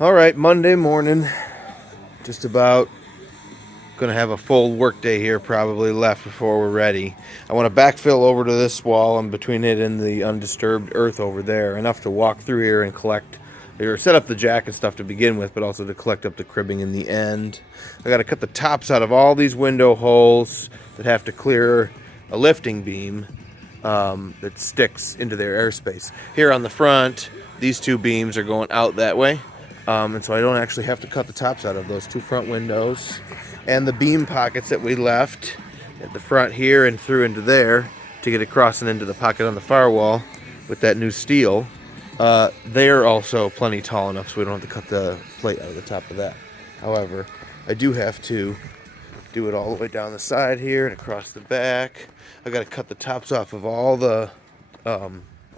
All right, Monday morning. Just about going to have a full work day here probably left before we're ready. I want to backfill over to this wall and between it and the undisturbed earth over there, enough to walk through here and collect or set up the jack and stuff to begin with, but also to collect up the cribbing in the end. I got to cut the tops out of all these window holes that have to clear a lifting beam that sticks into their airspace. Here on the front, these two beams are going out that way. And so I don't actually have to cut the tops out of those two front windows. And the beam pockets that we left at the front here and through into there to get across and into the pocket on the firewall with that new steel, they're also plenty tall enough so we don't have to cut the plate out of the top of that. However, I do have to do it all the way down the side here and across the back. I got to cut the tops off of all the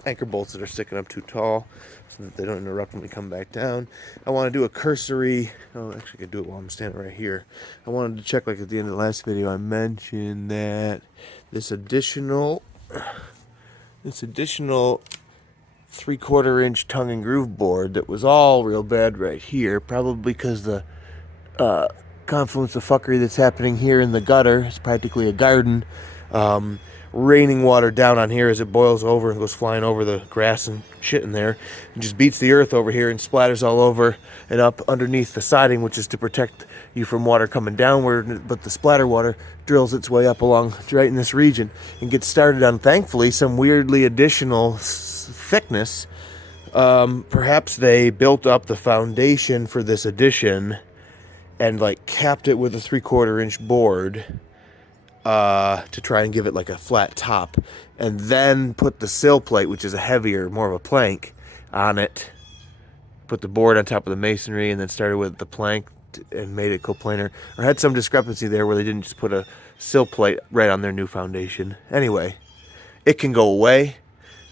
anchor bolts that are sticking up too tall so that they don't interrupt when we come back down. I want to do a cursory, actually I could do it while I'm standing right here. I wanted to check, like at the end of the last video, I mentioned that this additional 3/4 inch tongue and groove board that was all real bad right here, probably because the confluence of fuckery that's happening here in the gutter is practically a garden. Raining water down on here as it boils over and goes flying over the grass and shit in there, and just beats the earth over here and splatters all over and up underneath the siding, which is to protect you from water coming downward. But the splatter water drills its way up along right in this region and gets started on, thankfully, some weirdly additional thickness. Perhaps they built up the foundation for this addition and like capped it with a 3/4 inch board to try and give it like a flat top, and then put the sill plate, which is a heavier, more of a plank, on it. Put the board on top of the masonry, and then started with the plank and made it coplanar. Or had some discrepancy there where they didn't just put a sill plate right on their new foundation. Anyway, it can go away.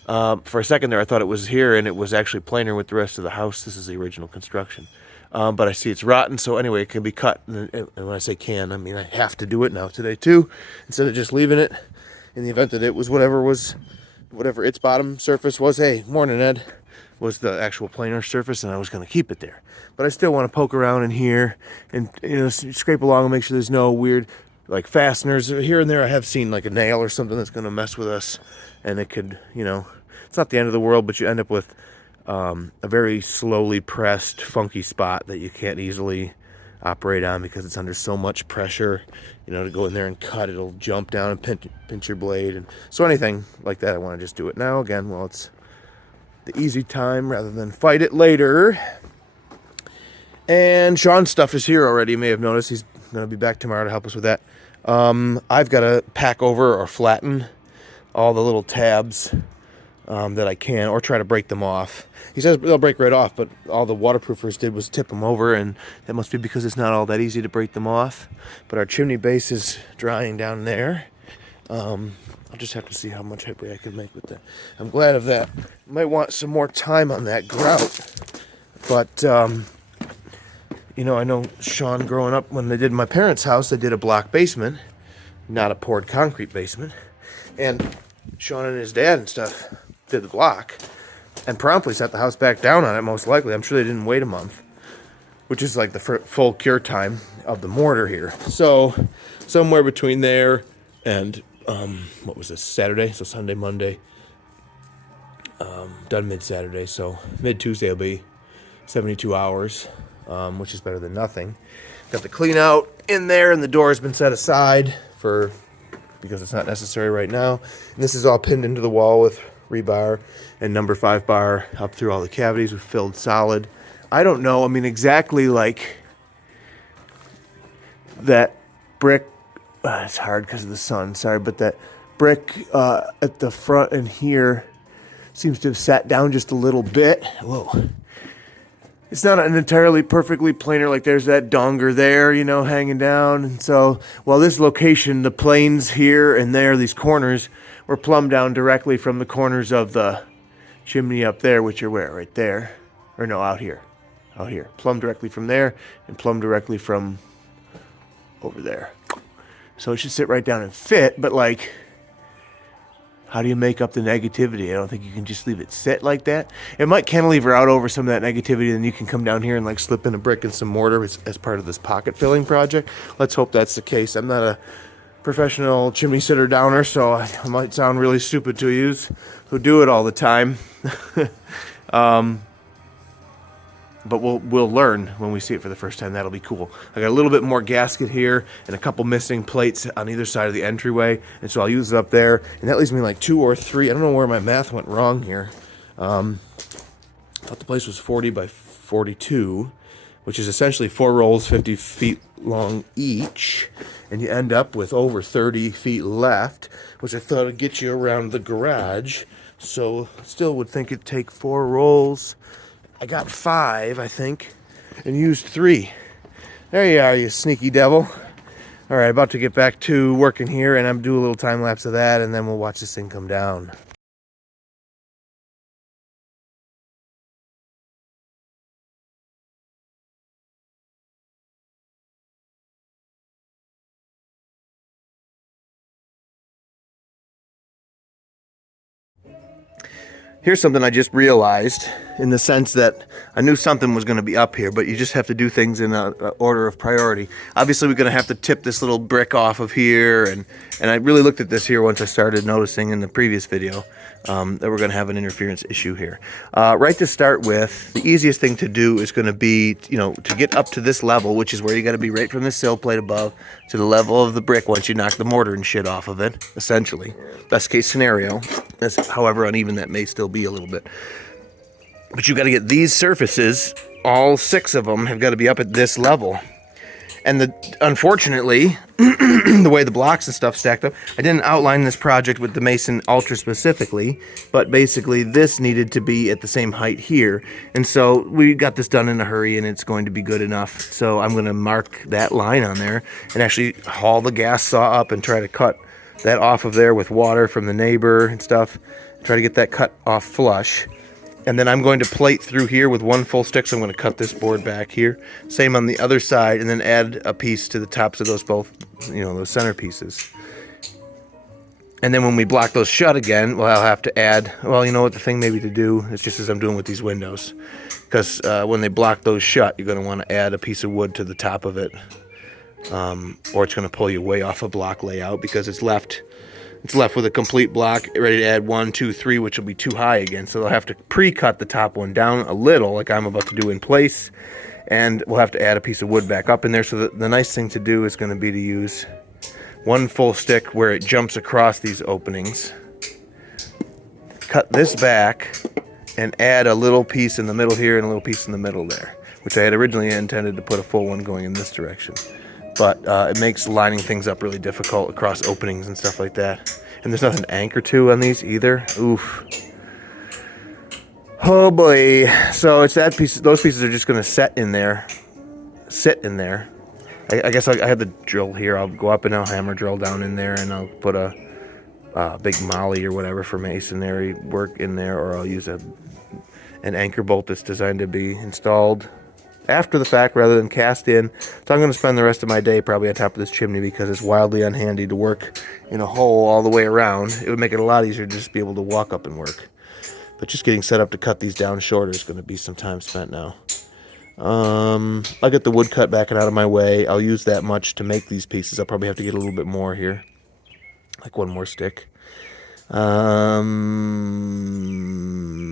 For a second there, I thought it was here, and it was actually planar with the rest of the house. This is the original construction. But I see it's rotten, so anyway, it can be cut. And when I say can, I mean I have to do it now today too, instead of just leaving it in the event that it was whatever its bottom surface was. Hey, morning Ed, was the actual planar surface, and I was going to keep it there. But I still want to poke around in here and scrape along and make sure there's no weird like fasteners here and there. I have seen like a nail or something that's going to mess with us, and it could, it's not the end of the world, but you end up with a very slowly pressed, funky spot that you can't easily operate on because it's under so much pressure. To go in there and cut, it'll jump down and pinch your blade. And so anything like that, I want to just do it now. Again, well, it's the easy time rather than fight it later. And Sean's stuff is here already. You may have noticed he's going to be back tomorrow to help us with that. I've got to pack over or flatten all the little tabs that I can, or try to break them off. He says they'll break right off, but all the waterproofers did was tip them over, and that must be because it's not all that easy to break them off. But our chimney base is drying down there. I'll just have to see how much headway I can make with that. I'm glad of that. Might want some more time on that grout. But, I know Sean growing up, when they did my parents' house, they did a block basement, not a poured concrete basement. And Sean and his dad and stuff did the block and promptly set the house back down on it, most likely. I'm sure they didn't wait a month, which is like the full cure time of the mortar here. So somewhere between there and what was this, Saturday? So Sunday, Monday, done mid-Saturday. So mid-Tuesday will be 72 hours, which is better than nothing. Got the clean out in there, and the door has been set aside because it's not necessary right now. And this is all pinned into the wall with rebar and number 5 bar up through all the cavities with filled solid. I don't know, exactly like that brick, it's hard because of the sun, sorry, but that brick at the front and here seems to have sat down just a little bit. Whoa. It's not an entirely perfectly planar, like there's that donger there, hanging down. And so, this location, the planes here and there, these corners, were plumbed down directly from the corners of the chimney up there, which are where? Right there. Or no, out here. Out here. Plumbed directly from there and plumbed directly from over there. So it should sit right down and fit, but How do you make up the negativity? I don't think you can just leave it sit like that. It might cantilever out over some of that negativity, then you can come down here and like slip in a brick and some mortar as part of this pocket filling project. Let's hope that's the case. I'm not a professional chimney sitter downer, so I might sound really stupid to you who do it all the time. But we'll learn when we see it for the first time. That'll be cool. I got a little bit more gasket here and a couple missing plates on either side of the entryway, and so I'll use it up there. And that leaves me like 2 or 3. I don't know where my math went wrong here. I thought the place was 40 by 42, which is essentially 4 rolls 50 feet long each, and you end up with over 30 feet left, which I thought would get you around the garage. So still would think it'd take 4 rolls. I got 5, I think, and used 3. There you are, you sneaky devil. All right, about to get back to working here, and I'm doing a little time lapse of that, and then we'll watch this thing come down. Here's something I just realized, in the sense that I knew something was going to be up here, but you just have to do things in a order of priority. Obviously, we're going to have to tip this little brick off of here, and I really looked at this here once I started noticing in the previous video that we're going to have an interference issue here. Right to start with, the easiest thing to do is going to be, to get up to this level, which is where you got to be right from the sill plate above to the level of the brick once you knock the mortar and shit off of it, essentially. Best case scenario. That's however uneven that may still be a little bit. But you got to get these surfaces, all 6 of them have got to be up at this level. And unfortunately, the way the blocks and stuff stacked up, I didn't outline this project with the mason ultra specifically, but basically this needed to be at the same height here. And so we got this done in a hurry, and it's going to be good enough. So I'm going to mark that line on there and actually haul the gas saw up and try to cut that off of there with water from the neighbor and stuff. Try to get that cut off flush. And then I'm going to plate through here with 1 full stick, so I'm going to cut this board back here. Same on the other side, and then add a piece to the tops of those both, those center pieces. And then when we block those shut again, well, I'll have to add, well, you know what the thing maybe to do is just as I'm doing with these windows. Because when they block those shut, you're going to want to add a piece of wood to the top of it. Or it's going to pull you way off a block layout, because it's left with a complete block ready to add 1, 2, 3, which will be too high again. So they'll have to pre-cut the top one down a little, like I'm about to do in place, and we'll have to add a piece of wood back up in there. So the nice thing to do is going to be to use 1 full stick where it jumps across these openings, cut this back, and add a little piece in the middle here and a little piece in the middle there, which I had originally intended to put a full one going in this direction. But it makes lining things up really difficult across openings and stuff like that. And there's nothing to anchor to on these either. Oof. Oh boy. So it's that piece. Those pieces are just going to sit in there. I guess I have the drill here. I'll go up and I'll hammer drill down in there, and I'll put a big molly or whatever for masonry work in there, or I'll use an anchor bolt that's designed to be installed after the fact rather than cast in. So I'm going to spend the rest of my day probably on top of this chimney, because it's wildly unhandy to work in a hole all the way around. It would make it a lot easier to just be able to walk up and work. But just getting set up to cut these down shorter is going to be some time spent now. I'll get the wood cut back and out of my way. I'll use that much to make these pieces. I'll probably have to get a little bit more here, like 1 more stick. I'm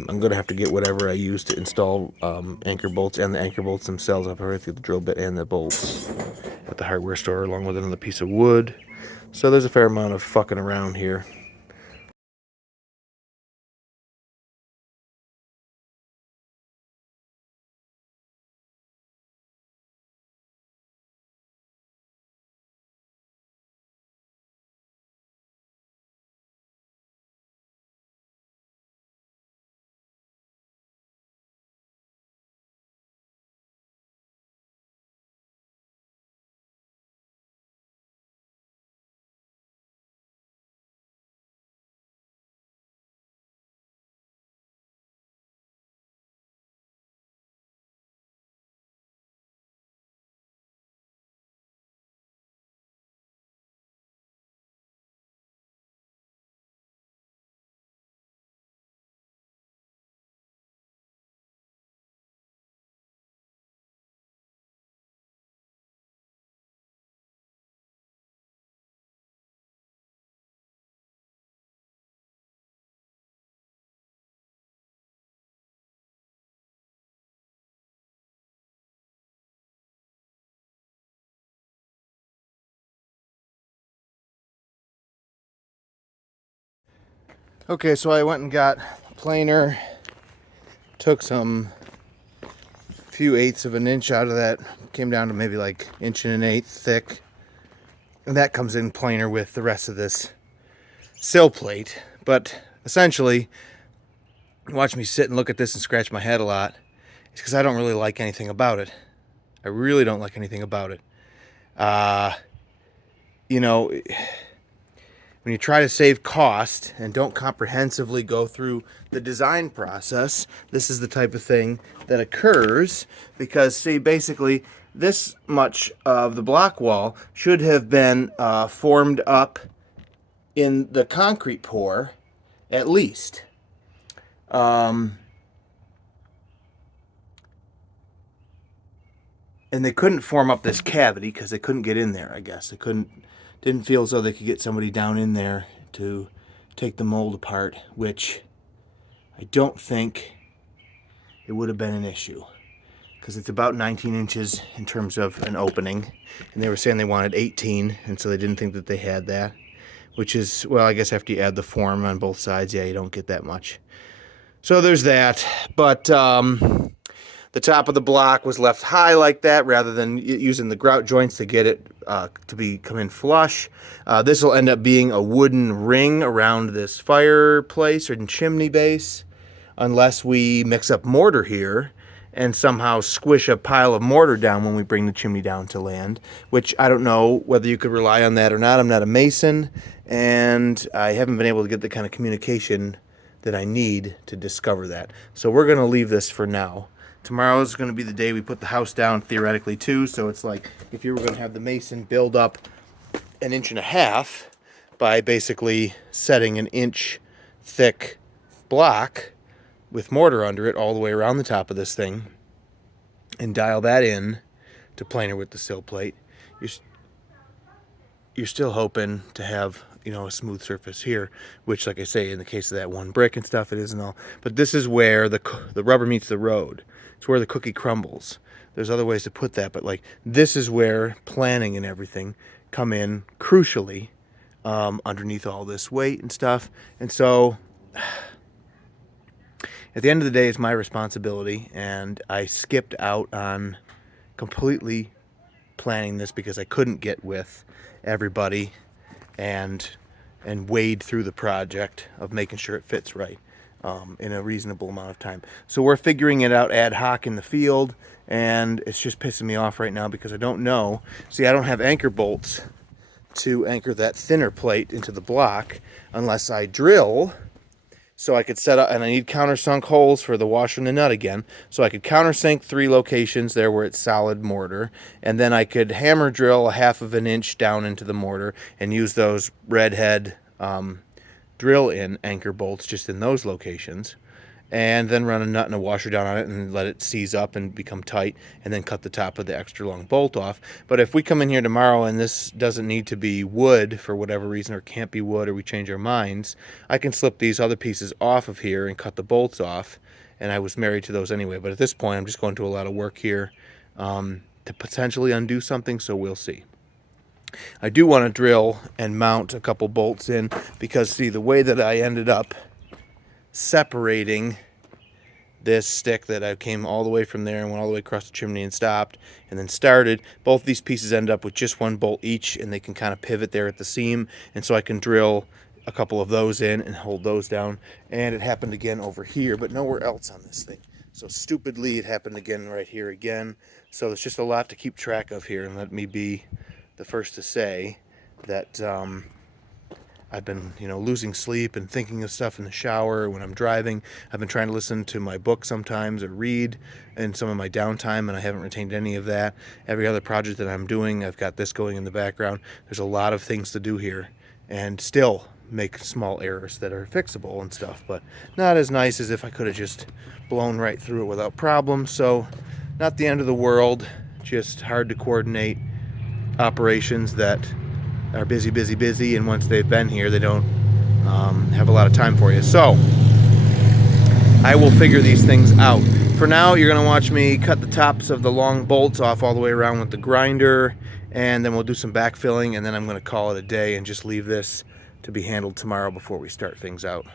going to have to get whatever I use to install anchor bolts, and the anchor bolts themselves. I'll probably have to get the drill bit and the bolts at the hardware store, along with another piece of wood. So there's a fair amount of fucking around here. Okay, so I went and got a planer, took some few eighths of an inch out of that, came down to maybe like 1.125 thick, and that comes in planer with the rest of this sill plate. But essentially, watch me sit and look at this and scratch my head a lot. It's because I don't really like anything about it. I really don't like anything about it. You know, when you try to save cost and don't comprehensively go through the design process, this is the type of thing that occurs. Because, see, basically, this much of the block wall should have been formed up in the concrete pour, at least. And they couldn't form up this cavity because they couldn't get in there, I guess. They didn't feel as though they could get somebody down in there to take the mold apart, which I don't think it would have been an issue, because it's about 19 inches in terms of an opening, and they were saying they wanted 18, and so they didn't think that they had that, which is, well, I guess after you add the form on both sides, yeah, you don't get that much. So there's that. But the top of the block was left high like that, rather than using the grout joints to get it to come in flush. This will end up being a wooden ring around this fireplace or chimney base, unless we mix up mortar here and somehow squish a pile of mortar down when we bring the chimney down to land, which I don't know whether you could rely on that or not. I'm not a mason, and I haven't been able to get the kind of communication that I need to discover that. So we're going to leave this for now. Tomorrow is going to be the day we put the house down, theoretically, too. So it's like if you were going to have the mason build up 1.5 inches by basically setting an inch thick block with mortar under it all the way around the top of this thing and dial that in to planer with the sill plate, you're still hoping to have, you know, a smooth surface here, which, like I say, in the case of that one brick and stuff, it isn't all. But this is where the rubber meets the road. It's where the cookie crumbles. There's other ways to put that, but like this is where planning and everything come in crucially, underneath all this weight and stuff. And so at the end of the day, it's my responsibility, and I skipped out on completely planning this because I couldn't get with everybody and wade through the project of making sure it fits right in a reasonable amount of time. So we're figuring it out ad hoc in the field, and it's just pissing me off right now because I don't know. See, I don't have anchor bolts to anchor that thinner plate into the block unless I drill. So I could set up, and I need countersunk holes for the washer and the nut again. So I could countersink 3 locations there where it's solid mortar, and then I could hammer drill 1/2 inch down into the mortar and use those redhead drill-in anchor bolts just in those locations, and then run a nut and a washer down on it and let it seize up and become tight, and then cut the top of the extra long bolt off. But if we come in here tomorrow and this doesn't need to be wood for whatever reason, or can't be wood, or we change our minds, I can slip these other pieces off of here and cut the bolts off, and I was married to those anyway. But at this point, I'm just going to a lot of work here to potentially undo something, so we'll see. I do want to drill and mount a couple bolts in, because see, the way that I ended up separating this stick that I came all the way from there and went all the way across the chimney and stopped and then started, both these pieces end up with just 1 bolt each, and they can kind of pivot there at the seam, and so I can drill a couple of those in and hold those down. And it happened again over here, but nowhere else on this thing. So stupidly, it happened again right here again. So there's just a lot to keep track of here, and let me be the first to say that I've been, losing sleep and thinking of stuff in the shower when I'm driving. I've been trying to listen to my book sometimes or read in some of my downtime, and I haven't retained any of that. Every other project that I'm doing, I've got this going in the background. There's a lot of things to do here, and still make small errors that are fixable and stuff, but not as nice as if I could have just blown right through it without problem. So not the end of the world, just hard to coordinate operations that are busy, and once they've been here, they don't have a lot of time for you. So I will figure these things out. For now, you're going to watch me cut the tops of the long bolts off all the way around with the grinder, and then we'll do some backfilling, and then I'm going to call it a day and just leave this to be handled tomorrow before we start things out.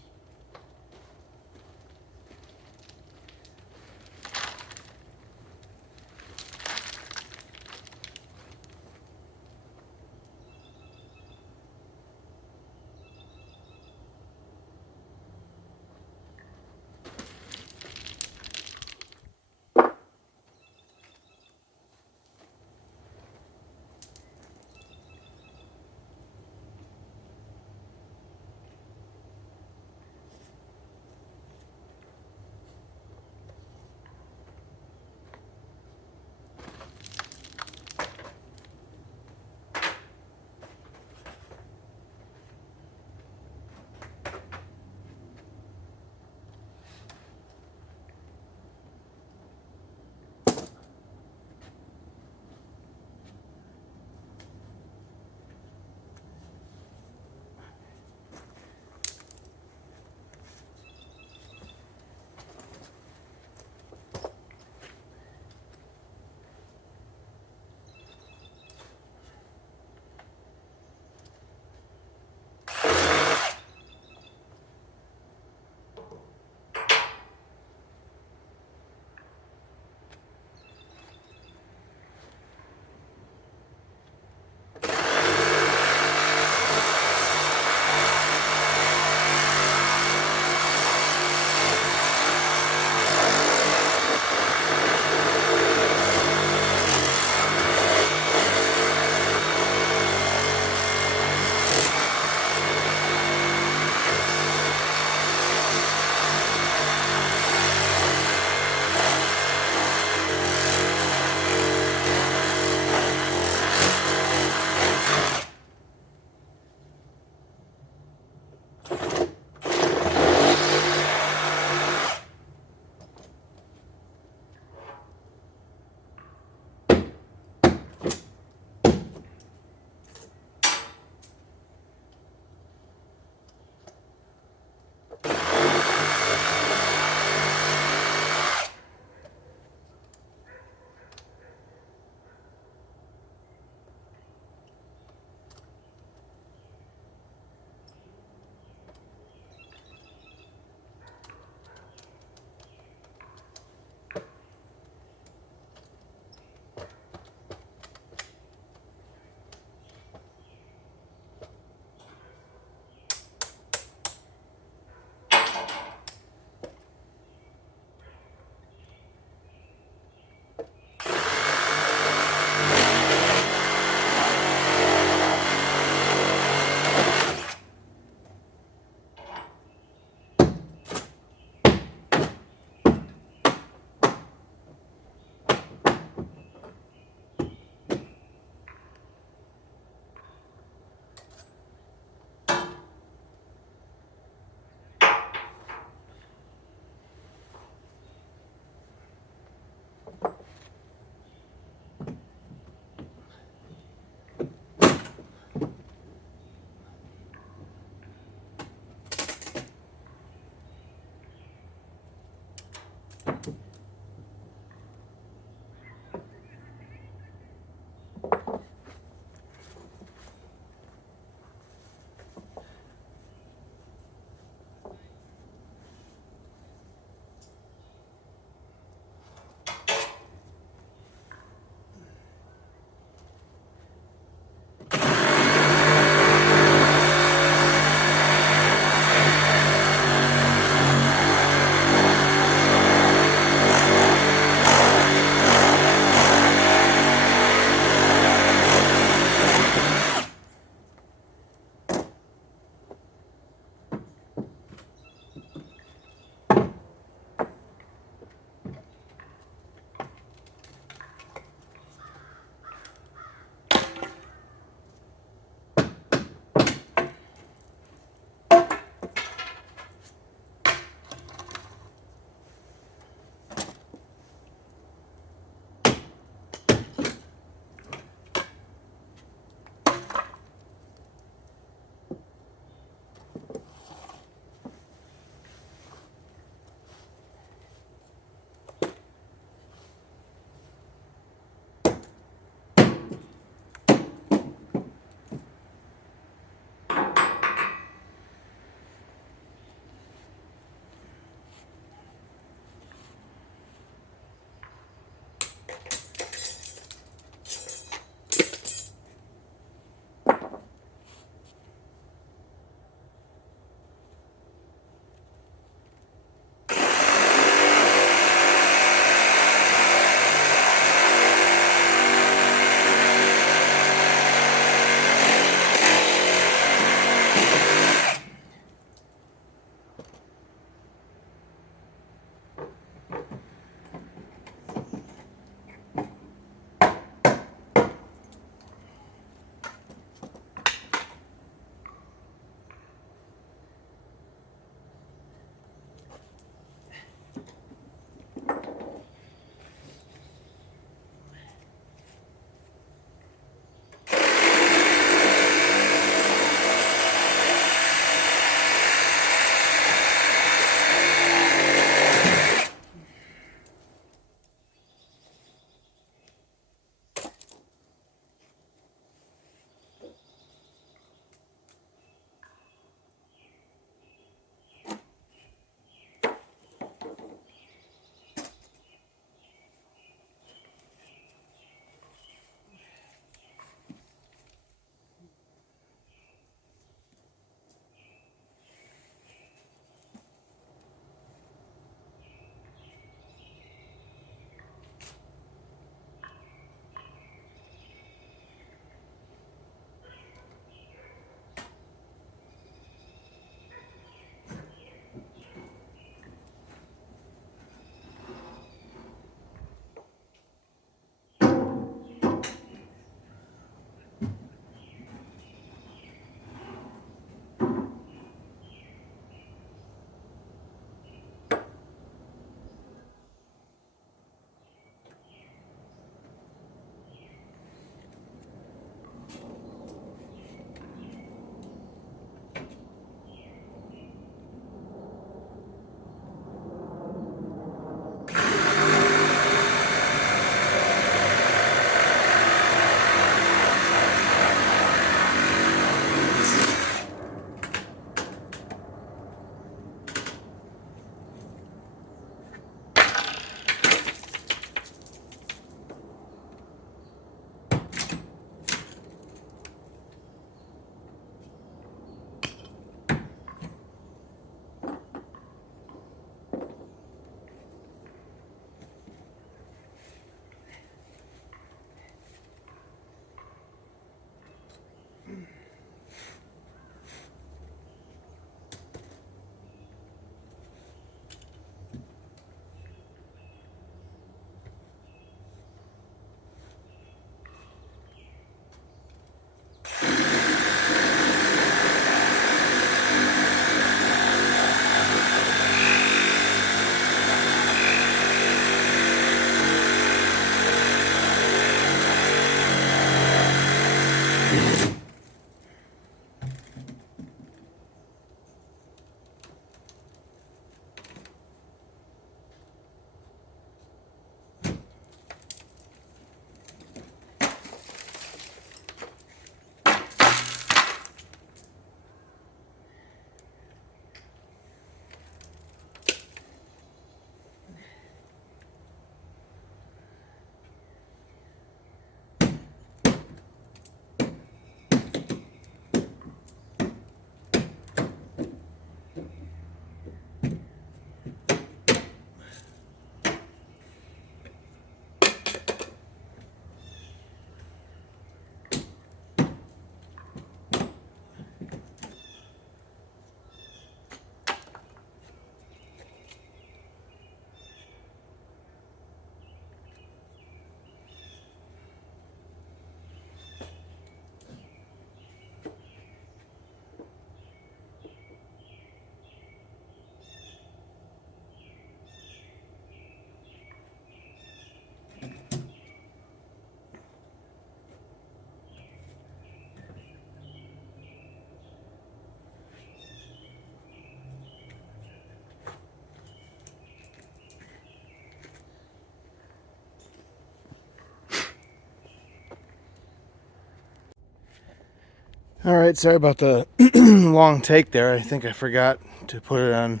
All right, sorry about the long take there. I think I forgot to put it on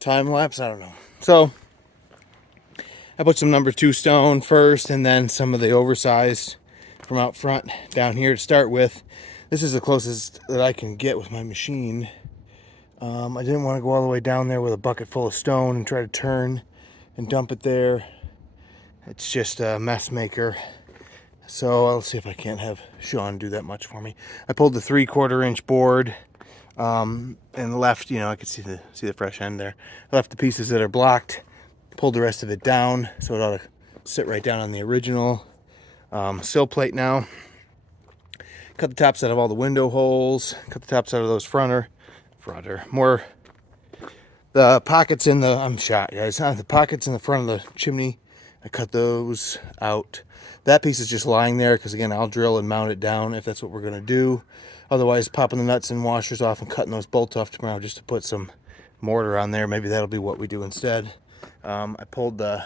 time lapse. I don't know. So I put some number 2 stone first, and then some of the oversized from out front down here to start with. This is the closest that I can get with my machine. I didn't want to go all the way down there with a bucket full of stone and try to turn and dump it there. It's just a mess maker. So I'll see if I can't have Sean do that much for me. I pulled the 3/4 inch board and left, you know, I could see the fresh end there. I left the pieces that are blocked, pulled the rest of it down, so it ought to sit right down on the original sill plate now. Cut the tops out of all the window holes, cut the tops out of those fronter, more the pockets in the, I'm shot guys, the pockets in the front of the chimney, I cut those out. That piece is just lying there because, again, I'll drill and mount it down if that's what we're going to do. Otherwise, popping the nuts and washers off and cutting those bolts off tomorrow just to put some mortar on there. Maybe that'll be what we do instead. I pulled the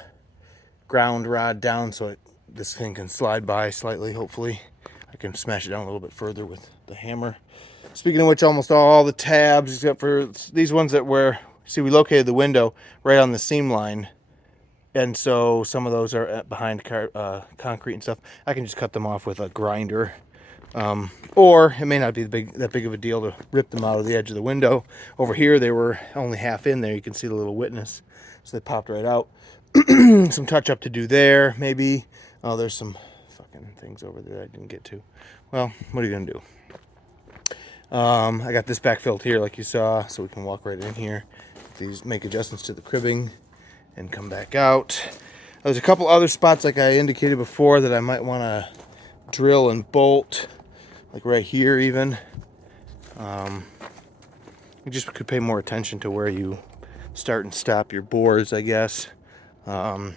ground rod down so this thing can slide by slightly, hopefully. I can smash it down a little bit further with the hammer. Speaking of which, almost all the tabs, except for these ones that were, see, we located the window right on the seam line. And so some of those are behind concrete and stuff. I can just cut them off with a grinder. Or it may not be that big of a deal to rip them out of the edge of the window. Over here, they were only half in there. You can see the little witness. So they popped right out. Some touch up to do there, maybe. Oh, there's some fucking things over there I didn't get to. Well, what are you going to do? I got this backfilled here like you saw, so we can walk right in here. These make adjustments to the cribbing and come back out. There's a couple other spots like I indicated before that I might want to drill and bolt, like right here even. You just could pay more attention to where you start and stop your bores, I guess. But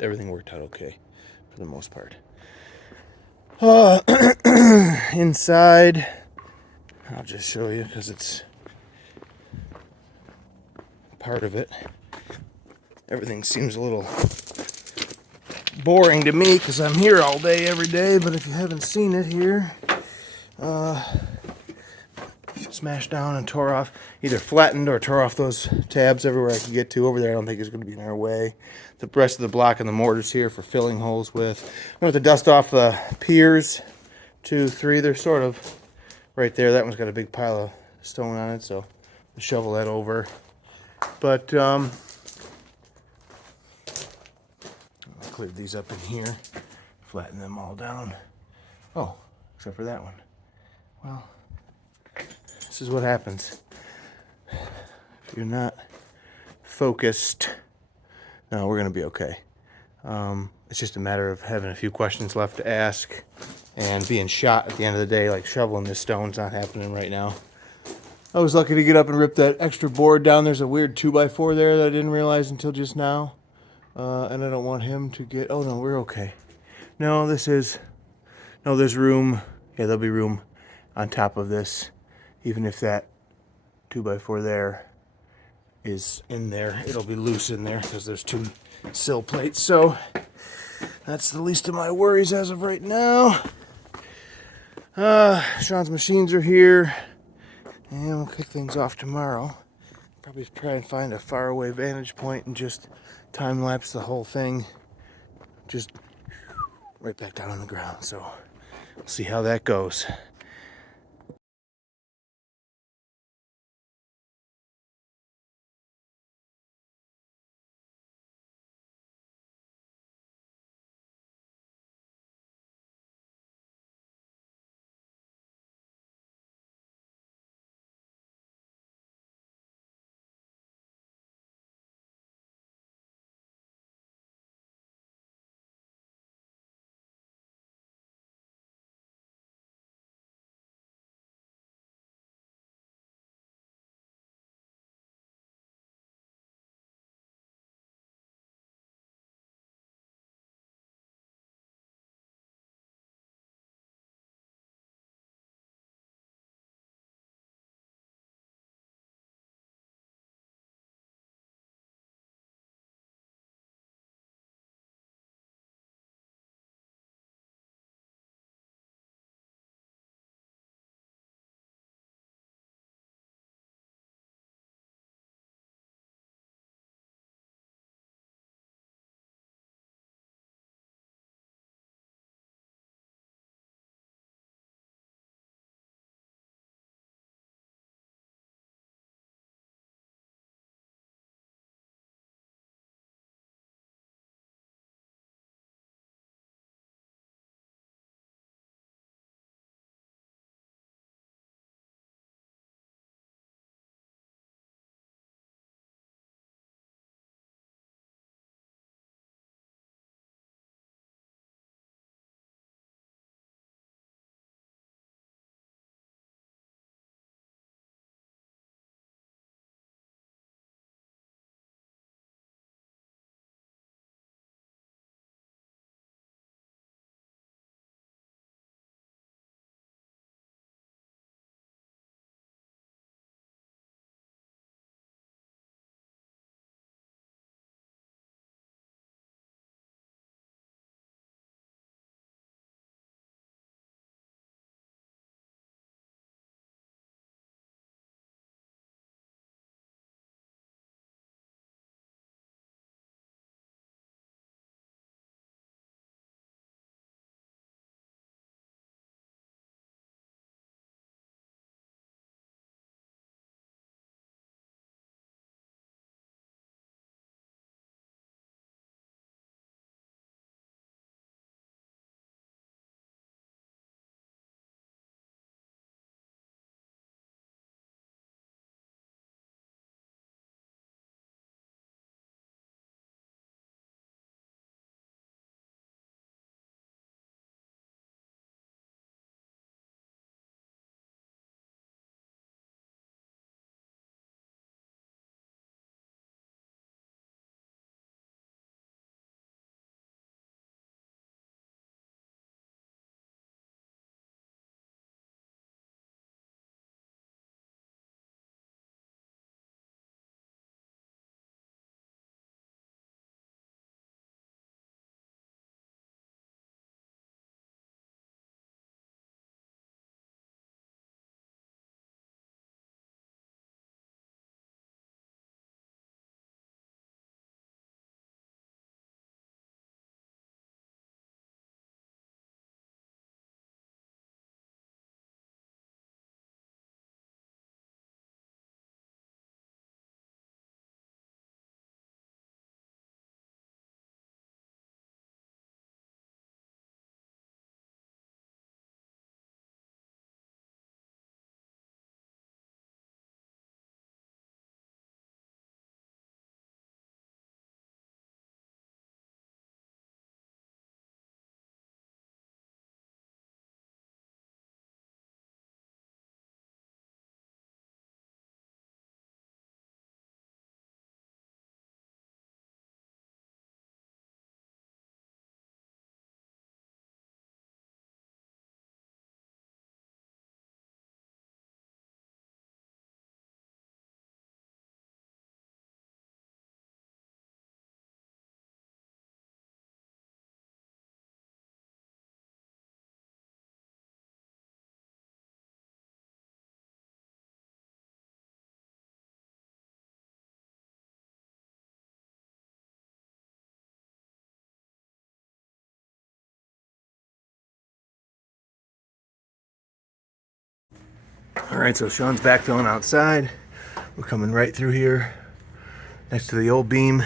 everything worked out okay for the most part. Inside, I'll just show you because it's part of it. Everything seems a little boring to me because I'm here all day every day, but if you haven't seen it here, smashed down and tore off, either flattened or tore off those tabs everywhere I could get to. Over there I don't think it's going to be in our way. The rest of the block and the mortar's here for filling holes with. I'm going to dust off the piers, 2, 3, they're sort of right there. That one's got a big pile of stone on it, so I'll shovel that over. But I'll clear these up in here, flatten them all down. Oh, except for that one. Well, this is what happens if you're not focused. No, we're gonna be okay. It's just a matter of having a few questions left to ask and being shot at the end of the day. Like shoveling this stone's not happening right now. I was lucky to get up and rip that extra board down. There's a weird 2x4 there that I didn't realize until just now. And I don't want him to get, oh no, we're okay. No, there's room. Yeah, there'll be room on top of this. Even if that 2x4 there is in there, it'll be loose in there because there's 2 sill plates. So that's the least of my worries as of right now. Sean's machines are here, and we'll kick things off tomorrow. Probably try and find a faraway vantage point and just time lapse the whole thing, just right back down on the ground. So we'll see how that goes. All right, so Sean's backfilling outside. We're coming right through here next to the old beam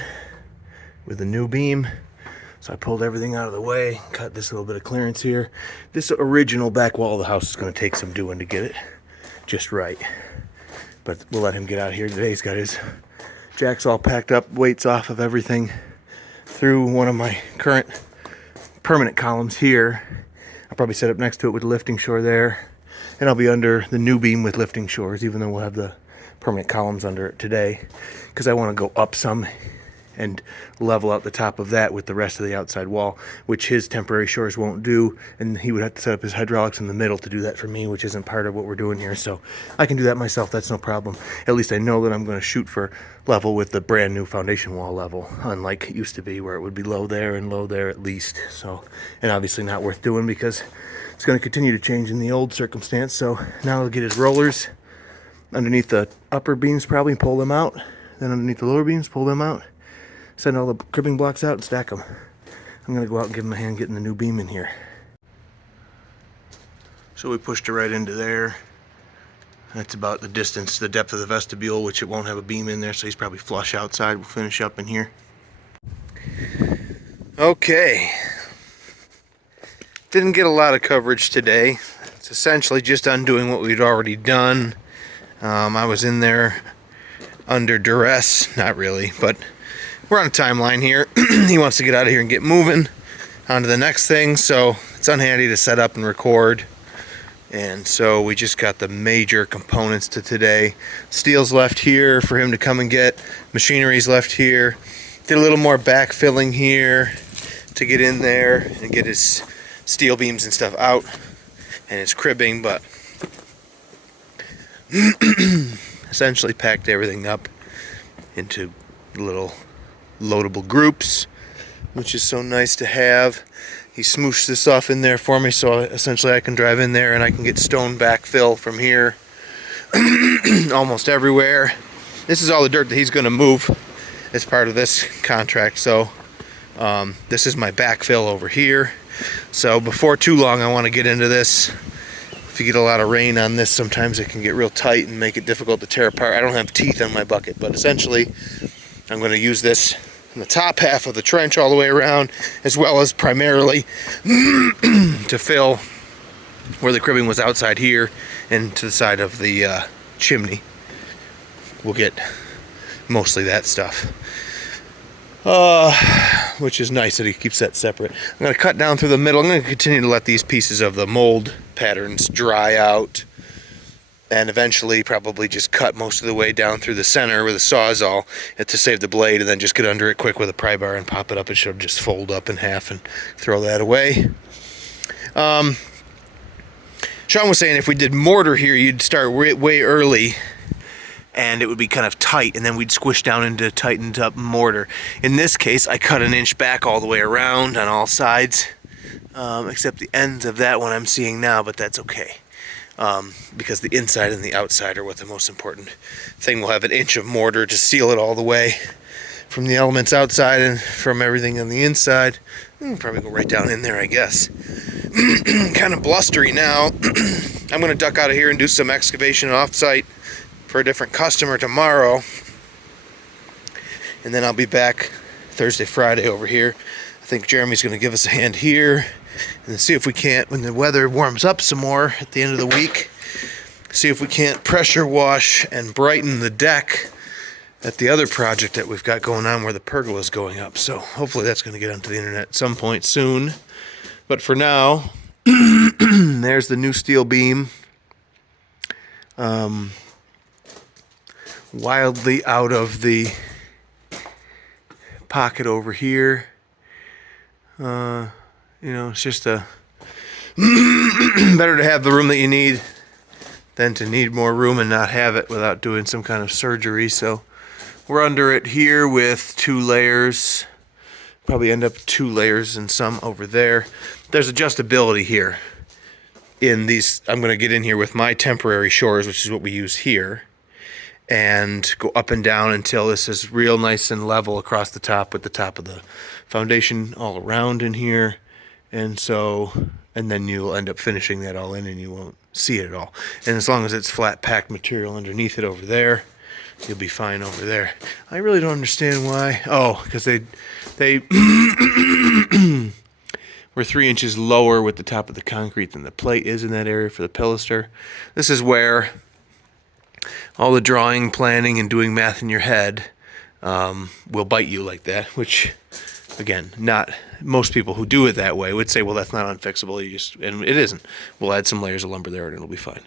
with the new beam. So I pulled everything out of the way, cut this little bit of clearance here. This original back wall of the house is going to take some doing to get it just right. But we'll let him get out of here today. He's got his jacks all packed up, weights off of everything through one of my current permanent columns here. I'll probably set up next to it with a lifting shore there. And I'll be under the new beam with lifting shores, even though we'll have the permanent columns under it today, because I want to go up some and level out the top of that with the rest of the outside wall, which his temporary shores won't do, and he would have to set up his hydraulics in the middle to do that for me, which isn't part of what we're doing here. So I can do that myself, that's no problem. At least I know that I'm going to shoot for level with the brand new foundation wall level, unlike it used to be where it would be low there and low there at least. So, and obviously not worth doing because it's going to continue to change in the old circumstance. So now I'll get his rollers underneath the upper beams, probably pull them out, then underneath the lower beams, pull them out, send all the cribbing blocks out and stack them. I'm going to go out and give him a hand getting the new beam in here. So we pushed it right into there. That's about the distance, the depth of the vestibule, which it won't have a beam in there, so he's probably flush outside. We'll finish up in here. Okay. Didn't get a lot of coverage today. It's essentially just undoing what we'd already done. I was in there under duress, not really, but we're on a timeline here. He wants to get out of here and get moving on to the next thing, so it's unhandy to set up and record. And so we just got the major components to today. Steel's left here for him to come and get. Machinery's left here. Did a little more backfilling here to get in there and get his steel beams and stuff out and his cribbing, but essentially packed everything up into little loadable groups, which is so nice to have. He smooshed this off in there for me, so essentially I can drive in there and I can get stone backfill from here almost everywhere. This is all the dirt that he's going to move as part of this contract, so this is my backfill over here. So before too long I want to get into this. If you get a lot of rain on this, sometimes it can get real tight and make it difficult to tear apart. I don't have teeth on my bucket, but essentially I'm going to use this in the top half of the trench all the way around, as well as primarily to fill where the cribbing was outside here and to the side of the chimney. We'll get mostly that stuff. Which is nice that he keeps that separate. I'm going to cut down through the middle. I'm going to continue to let these pieces of the mold patterns dry out, and eventually probably just cut most of the way down through the center with a Sawzall to save the blade, and then just get under it quick with a pry bar and pop it up. It should just fold up in half and throw that away. Sean was saying if we did mortar here, you'd start way early and it would be kind of tight, and then we'd squish down into tightened up mortar. In this case, I cut an inch back all the way around on all sides, except the ends of that one I'm seeing now, but that's okay. Because the inside and the outside are what the most important thing. We'll have an inch of mortar to seal it all the way from the elements outside and from everything on the inside. We'll probably go right down in there, I guess. Kind of blustery now. I'm going to duck out of here and do some excavation off-site for a different customer tomorrow, and then I'll be back Thursday, Friday over here. I think Jeremy's going to give us a hand here, and see if we can't, when the weather warms up some more at the end of the week, see if we can't pressure wash and brighten the deck at the other project that we've got going on where the pergola is going up. So hopefully that's going to get onto the internet at some point soon. But for now, there's the new steel beam. Wildly out of the pocket over here. It's just better to have the room that you need than to need more room and not have it without doing some kind of surgery. So we're under it here with 2 layers. Probably end up 2 layers and some over there. There's adjustability here in these. I'm going to get in here with my temporary shores, which is what we use here, and go up and down until this is real nice and level across the top with the top of the foundation all around in here, And so, and then you'll end up finishing that all in and you won't see it at all. And as long as it's flat packed material underneath it over there, you'll be fine over there. I really don't understand why. Oh, because they were 3 inches lower with the top of the concrete than the plate is in that area for the pilaster. This is where all the drawing, planning, and doing math in your head will bite you like that, which, again, not most people who do it that way would say, well, that's not unfixable. And it isn't. We'll add some layers of lumber there and it'll be fine.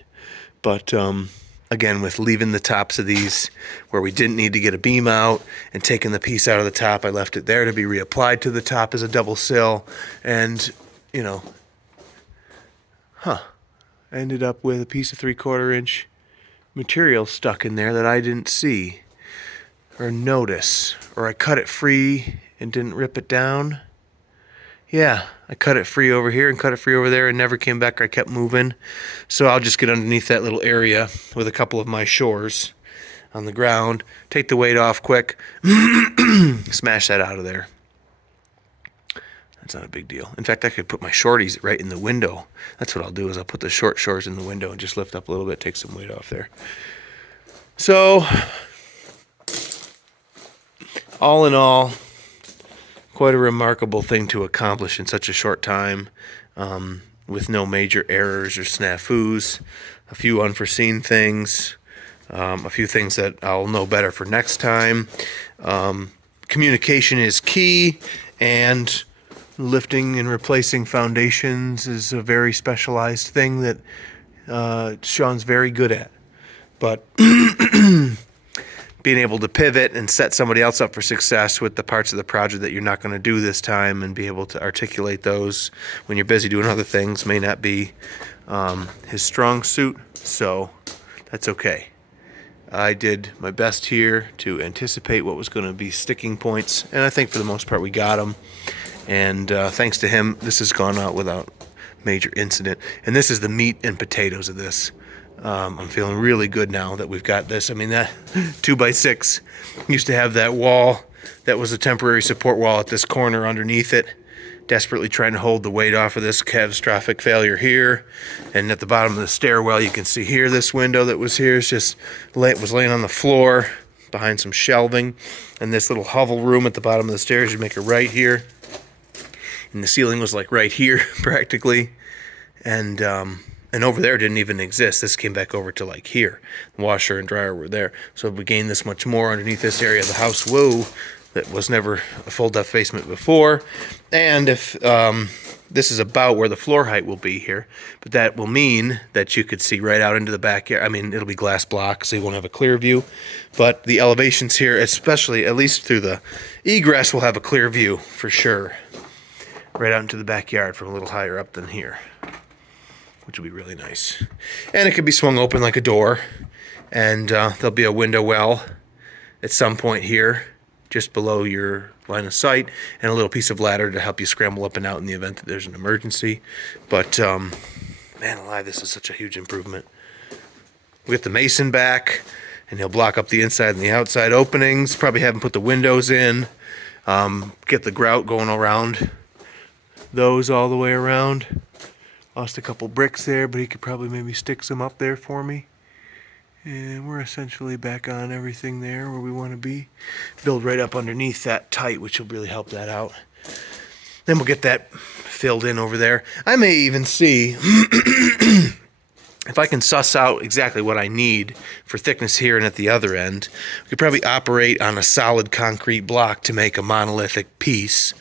But again, with leaving the tops of these where we didn't need to get a beam out and taking the piece out of the top, I left it there to be reapplied to the top as a double sill. And, you know, I ended up with a piece of 3/4 inch material stuck in there that I didn't see or notice, or I cut it free and didn't rip it down. Yeah, I cut it free over here and cut it free over there and never came back. I kept moving. So I'll just get underneath that little area with a couple of my shores on the ground, take the weight off quick, smash that out of there. That's not a big deal. In fact, I could put my shorties right in the window. That's what I'll do, is I'll put the short shores in the window and just lift up a little bit, take some weight off there. So, all in all, quite a remarkable thing to accomplish in such a short time, with no major errors or snafus, a few unforeseen things, a few things that I'll know better for next time. Communication is key, and lifting and replacing foundations is a very specialized thing that Sean's very good at. But being able to pivot and set somebody else up for success with the parts of the project that you're not going to do this time, and be able to articulate those when you're busy doing other things, may not be his strong suit, so that's okay. I did my best here to anticipate what was going to be sticking points, and I think for the most part we got them. And thanks to him, this has gone out without major incident. And this is the meat and potatoes of this. I'm feeling really good now that we've got this. I mean, that 2x6 used to have that wall that was a temporary support wall at this corner underneath it, desperately trying to hold the weight off of this catastrophic failure here. And at the bottom of the stairwell, you can see here, this window that was here is just was laying on the floor behind some shelving. And this little hovel room at the bottom of the stairs, you make a right here. And the ceiling was like right here practically. And over there didn't even exist. This came back over to like here. The washer and dryer were there. So we gained this much more underneath this area of the house. Whoa, that was never a full depth basement before. And if this is about where the floor height will be here, but that will mean that you could see right out into the backyard. I mean, it'll be glass block, so you won't have a clear view. But the elevations here, especially at least through the egress, will have a clear view for sure. Right out into the backyard from a little higher up than here, which will be really nice. And it could be swung open like a door, and there'll be a window well at some point here, just below your line of sight, and a little piece of ladder to help you scramble up and out in the event that there's an emergency. But man alive, this is such a huge improvement. We get the mason back, and he'll block up the inside and the outside openings. Probably have him put the windows in, get the grout going around those all the way around. Lost a couple bricks there, but he could probably maybe stick some up there for me. And we're essentially back on everything there where we want to be. Build right up underneath that tight, which will really help that out. Then we'll get that filled in over there. I may even see if I can suss out exactly what I need for thickness here and at the other end. We could probably operate on a solid concrete block to make a monolithic piece.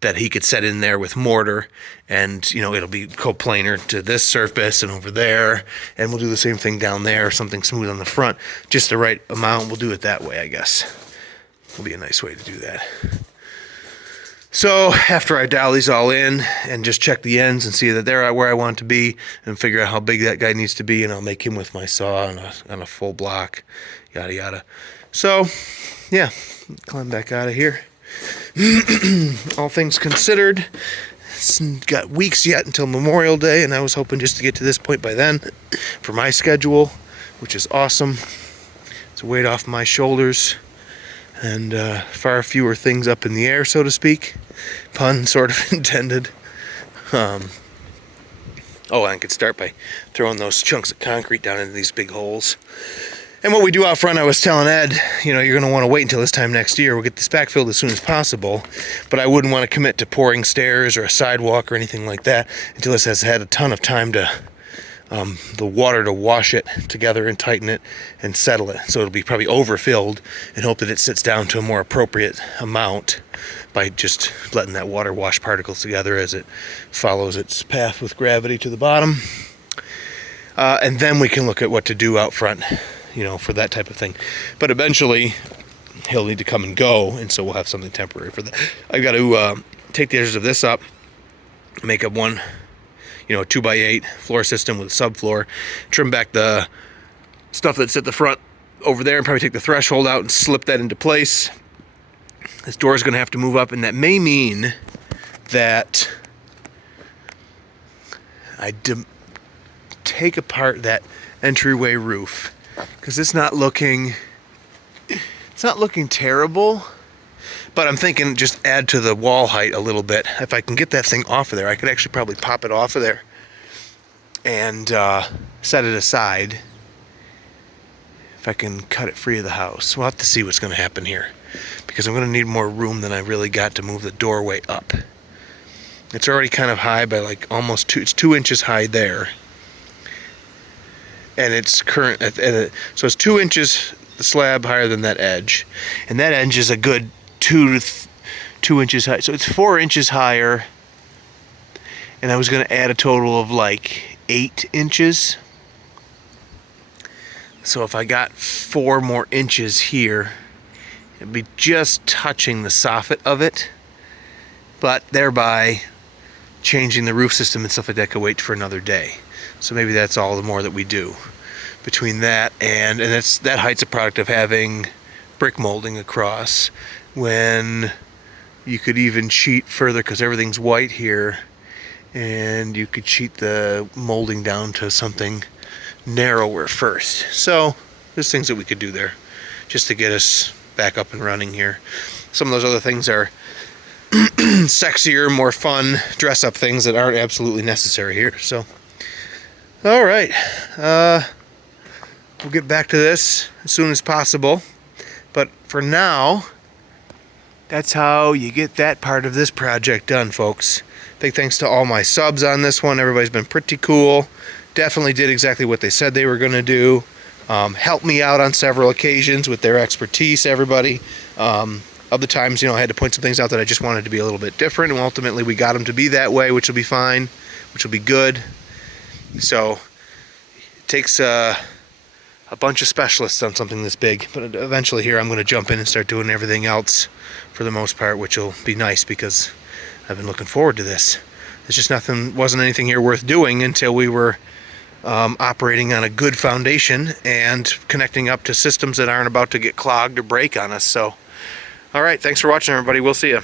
That he could set in there with mortar, and you know, it'll be coplanar to this surface and over there, and we'll do the same thing down there, something smooth on the front, just the right amount. We'll do it that way, I guess. Will be a nice way to do that. So after I dial these all in and just check the ends and see that they're where I want to be, and figure out how big that guy needs to be, and I'll make him with my saw on a full block, yada yada. So yeah, climb back out of here. All things considered, it's got weeks yet until Memorial Day, and I was hoping just to get to this point by then for my schedule, which is awesome. It's a weight off my shoulders, and far fewer things up in the air, so to speak. Pun sort of intended. Oh, I could start by throwing those chunks of concrete down into these big holes. And what we do out front, I was telling Ed, you know, you're going to want to wait until this time next year. We'll get this backfilled as soon as possible, but I wouldn't want to commit to pouring stairs or a sidewalk or anything like that until this has had a ton of time to, the water to wash it together and tighten it and settle it. So it'll be probably overfilled, and hope that it sits down to a more appropriate amount by just letting that water wash particles together as it follows its path with gravity to the bottom. And then we can look at what to do out front, you know, for that type of thing. But eventually he'll need to come and go, and so we'll have something temporary for that. I've got to take the edges of this up, make up one, you know, a 2x8 floor system with a subfloor, trim back the stuff that's at the front over there, and probably take the threshold out and slip that into place. This door is going to have to move up, and that may mean that I take apart that entryway roof, because it's not looking terrible, but I'm thinking just add to the wall height a little bit. If I can get that thing off of there, I could actually probably pop it off of there and set it aside if I can cut it free of the house. We'll have to see what's going to happen here, because I'm going to need more room than I really got to move the doorway up. It's already kind of high by like almost it's 2 inches high there. And it's current so it's 2 inches, the slab higher than that edge, and that edge is a good 2 inches high, so it's 4 inches higher, and I was going to add a total of like 8 inches. So if I got 4 more inches here, it'd be just touching the soffit of it, but thereby changing the roof system and stuff like that could wait for another day. So maybe that's all the more that we do between that and that height's a product of having brick molding across, when you could even cheat further because everything's white here, and you could cheat the molding down to something narrower first. So there's things that we could do there just to get us back up and running here. Some of those other things are sexier, more fun dress up things that aren't absolutely necessary here. So all right, we'll get back to this as soon as possible, but for now, that's how you get that part of this project done, folks. Big thanks to all my subs on this one. Everybody's been pretty cool. Definitely did exactly what they said they were going to do. Helped me out on several occasions with their expertise, everybody. Other times, you know, I had to point some things out that I just wanted to be a little bit different, and ultimately we got them to be that way, which will be fine, which will be good. So it takes a bunch of specialists on something this big, but eventually here I'm going to jump in and start doing everything else for the most part, which will be nice because I've been looking forward to this. There's just wasn't anything here worth doing until we were operating on a good foundation and connecting up to systems that aren't about to get clogged or break on us. So, all right, thanks for watching, everybody. We'll see you.